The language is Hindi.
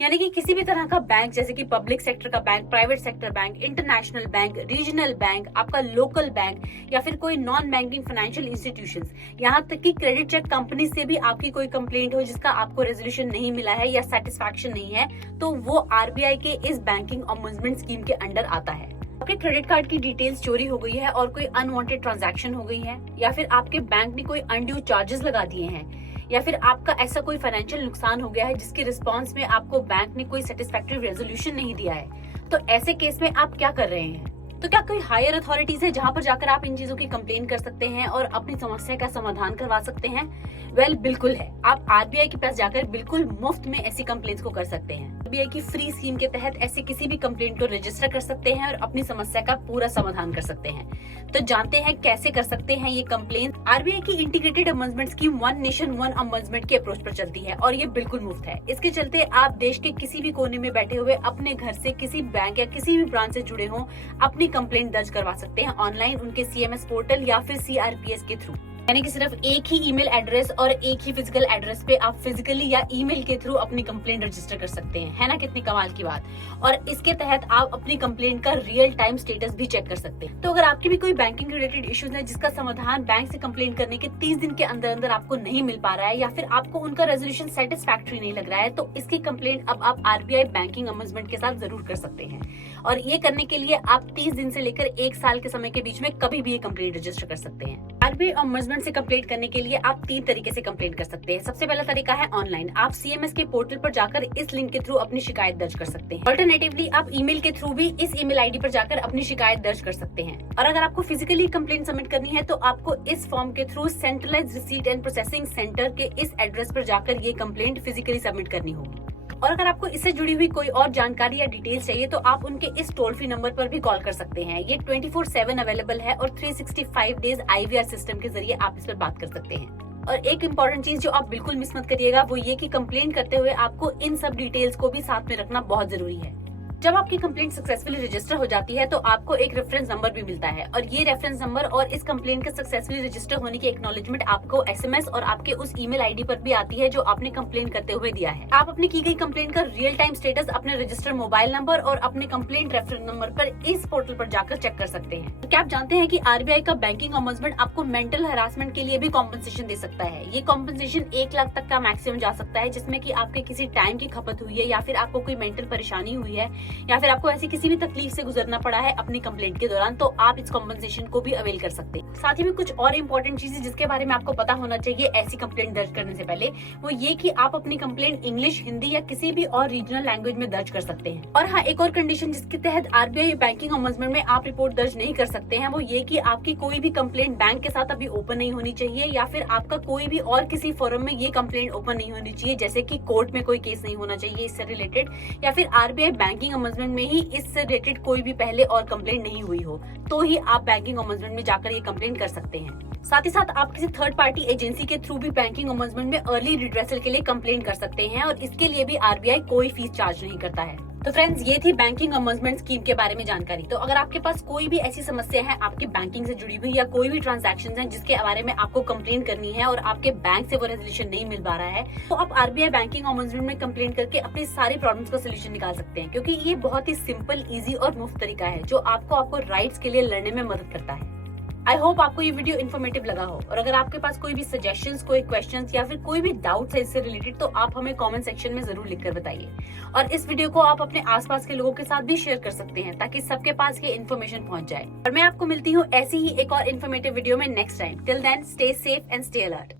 यानी कि किसी भी तरह का बैंक, जैसे कि पब्लिक सेक्टर का bank, private sector bank, international bank, regional bank, आपका लोकल बैंक या फिर कोई नॉन बैंकिंग फाइनेंशियल इंस्टीट्यूशंस, यहाँ तक कि क्रेडिट चेक कंपनी से भी आपकी कोई कंप्लेंट हो जिसका आपको रेजोल्यूशन नहीं मिला है या सेटिस्फैक्शन नहीं है, तो वो आरबीआई के इस बैंकिंग ऑम्बुड्समैन स्कीम के अंडर आता है। आपके क्रेडिट कार्ड की डिटेल्स चोरी हो गई है और कोई अनवांटेड ट्रांजैक्शन हो गई है, या फिर आपके बैंक ने कोई अनड्यू चार्जेस लगा दिए हैं, या फिर आपका ऐसा कोई फाइनेंशियल नुकसान हो गया है जिसके रिस्पांस में आपको बैंक ने कोई सेटिस्फैक्टरी रेजोल्यूशन नहीं दिया है, तो ऐसे केस में आप क्या कर रहे हैं? तो क्या कोई हायर अथॉरिटीज है जहां पर जाकर आप इन चीजों की कंप्लेन कर सकते हैं और अपनी समस्या का समाधान करवा सकते हैं? बिल्कुल है। आप आरबीआई के पास जाकर बिल्कुल मुफ्त में ऐसी कंप्लेंट्स को कर सकते हैं। आरबीआई की फ्री स्कीम के तहत ऐसे किसी भी कंप्लेंट को रजिस्टर कर सकते हैं और अपनी समस्या का पूरा समाधान कर सकते हैं। तो जानते हैं कैसे कर सकते हैं ये कंप्लेंट। आरबीआई की integrated ombudsman scheme one nation one ombudsman की अप्रोच पर चलती है और ये बिल्कुल मुफ्त है। इसके चलते आप देश के किसी भी कोने में बैठे हुए अपने घर से किसी बैंक या किसी भी ब्रांच से जुड़े हों, अपनी कंप्लेंट दर्ज करवा सकते हैं ऑनलाइन उनके सीएमएस पोर्टल या फिर सीआरपीएस के थ्रू। यानी कि सिर्फ एक ही ईमेल एड्रेस और एक ही फिजिकल एड्रेस पे आप फिजिकली या ईमेल के थ्रू अपनी कंप्लेंट रजिस्टर कर सकते हैं। है ना कितनी कमाल की बात। और इसके तहत आप अपनी कंप्लेंट का रियल टाइम स्टेटस भी चेक कर सकते हैं। तो अगर आपकी भी कोई बैंकिंग रिलेटेड इश्यूज है जिसका समाधान बैंक से कंप्लेंट करने के 30 दिन के अंदर अंदर आपको नहीं मिल पा रहा है, या फिर आपको उनका रेजोल्यूशन सेटिस्फैक्टरी नहीं लग रहा है, तो इसकी कंप्लेंट अब आप आरबीआई बैंकिंग ऑम्बुड्समैन के साथ जरूर कर सकते हैं। और ये करने के लिए आप 30 दिन से लेकर 1 साल के समय के बीच में कभी भी ये कंप्लेंट रजिस्टर कर सकते हैं। आरबीआई ऑम्बुड्समैन से कंप्लेंट करने के लिए आप 3 तरीके से कंप्लेंट कर सकते हैं। सबसे पहला तरीका है ऑनलाइन। आप सीएमएस के पोर्टल पर जाकर इस लिंक के थ्रू अपनी शिकायत दर्ज कर सकते हैं। अल्टरनेटिवली आप ईमेल के थ्रू भी इस ईमेल आईडी पर जाकर अपनी शिकायत दर्ज कर सकते हैं। और अगर आपको फिजिकली कंप्लेंट सबमिट करनी है तो आपको इस फॉर्म के through centralised receipt and processing centre के इस एड्रेस पर जाकर ये कंप्लेंट फिजिकली सबमिट करनी होगी। और अगर आपको इससे जुड़ी हुई कोई और जानकारी या डिटेल्स चाहिए तो आप उनके इस टोल फ्री नंबर पर भी कॉल कर सकते हैं। ये 24/7 अवेलेबल है और 365 डेज आईवीआर सिस्टम के जरिए आप इस पर बात कर सकते हैं। और एक इम्पॉर्टेंट चीज जो आप बिल्कुल मिस मत करिएगा वो ये कि कंप्लेंट करते हुए आपको इन सब डिटेल्स को भी साथ में रखना बहुत जरूरी है। जब आपकी कंप्लेंट सक्सेसफुली रजिस्टर हो जाती है तो आपको एक रेफरेंस नंबर भी मिलता है, और ये रेफरेंस नंबर और इस कंप्लेंट के सक्सेसफुली रजिस्टर होने की एक्नॉलेजमेंट आपको एसएमएस और आपके उस ईमेल आईडी पर भी आती है जो आपने कंप्लेंट करते हुए दिया है। आप अपनी की गई कंप्लेंट का रियल टाइम स्टेटस अपने रजिस्टर्ड मोबाइल नंबर और अपने कंप्लेंट रेफरेंस नंबर पर इस पोर्टल पर जाकर चेक कर सकते हैं। तो क्या आप जानते हैं कि आरबीआई का बैंकिंग ऑम्बुड्समैन आपको मेंटल हरासमेंट के लिए भी कॉम्पनसेशन दे सकता है। ये कॉम्पनसेशन 1 लाख तक का मैक्सिमम जा सकता है, जिसमें कि आपके किसी टाइम की खपत हुई है, या फिर आपको कोई मेंटल परेशानी हुई है, या फिर आपको ऐसी किसी भी तकलीफ से गुजरना पड़ा है अपनी कंप्लेंट के दौरान, तो आप इस कॉम्पनसेशन को भी अवेल कर सकते हैं। साथ ही में कुछ और इम्पोर्टेंट चीजें जिसके बारे में आपको पता होना चाहिए ऐसी कंप्लेंट दर्ज करने से पहले, वो ये कि आप अपनी कंप्लेंट इंग्लिश, हिंदी या किसी भी और रीजनल लैंग्वेज में दर्ज कर सकते हैं। और हाँ, एक और कंडीशन जिसके तहत आरबीआई बैंकिंग ऑम्बुड्समैन में आप रिपोर्ट दर्ज नहीं कर सकते हैं वो ये कि आपकी कोई भी कंप्लेंट बैंक के साथ अभी ओपन नहीं होनी चाहिए, या फिर आपका कोई भी और किसी फोरम में ये कंप्लेंट ओपन नहीं होनी चाहिए, जैसे कि कोर्ट में कोई केस नहीं होना चाहिए इससे रिलेटेड, या फिर आरबीआई बैंकिंग ऑम्बुड्समैन में ही इससे रिलेटेड कोई भी पहले और कंप्लेंट नहीं हुई हो, तो ही आप बैंकिंग ऑम्बुड्समैन में जाकर ये कंप्लेंट कर सकते हैं। साथ ही साथ आप किसी थर्ड पार्टी एजेंसी के थ्रू भी बैंकिंग ऑम्बुड्समैन में अर्ली रिड्रेसल के लिए कंप्लेंट कर सकते हैं, और इसके लिए भी आरबीआई कोई फीस चार्ज नहीं करता है। तो फ्रेंड्स, ये थी बैंकिंग ऑम्बुड्समैन स्कीम के बारे में जानकारी। तो अगर आपके पास कोई भी ऐसी समस्या है आपकी बैंकिंग से जुड़ी हुई, या कोई भी ट्रांजैक्शंस हैं जिसके बारे में आपको कंप्लेंट करनी है और आपके बैंक से वो रेजोल्यूशन नहीं मिल पा रहा है, तो आप आरबीआई बैंकिंग ऑम्बुड्समैन में कंप्लेंट करके अपनी सारी प्रॉब्लम्स का सोल्यूशन निकाल सकते हैं, क्योंकि ये बहुत ही सिंपल, ईजी और मुफ्त तरीका है जो आपको राइट्स के लिए लड़ने में मदद करता है। आई होप आपको ये वीडियो इन्फॉर्मेटिव लगा हो, और अगर आपके पास कोई भी सजेशंस, कोई क्वेश्चंस या फिर कोई भी डाउट्स है इससे रिलेटेड, तो आप हमें कमेंट सेक्शन में जरूर लिखकर बताइए। और इस वीडियो को आप अपने आसपास के लोगों के साथ भी शेयर कर सकते हैं ताकि सबके पास ये इन्फॉर्मेशन पहुंच जाए। और मैं आपको मिलती हूँ ऐसी ही एक और इन्फॉर्मेटिव वीडियो में next time. Till then, stay safe and stay alert.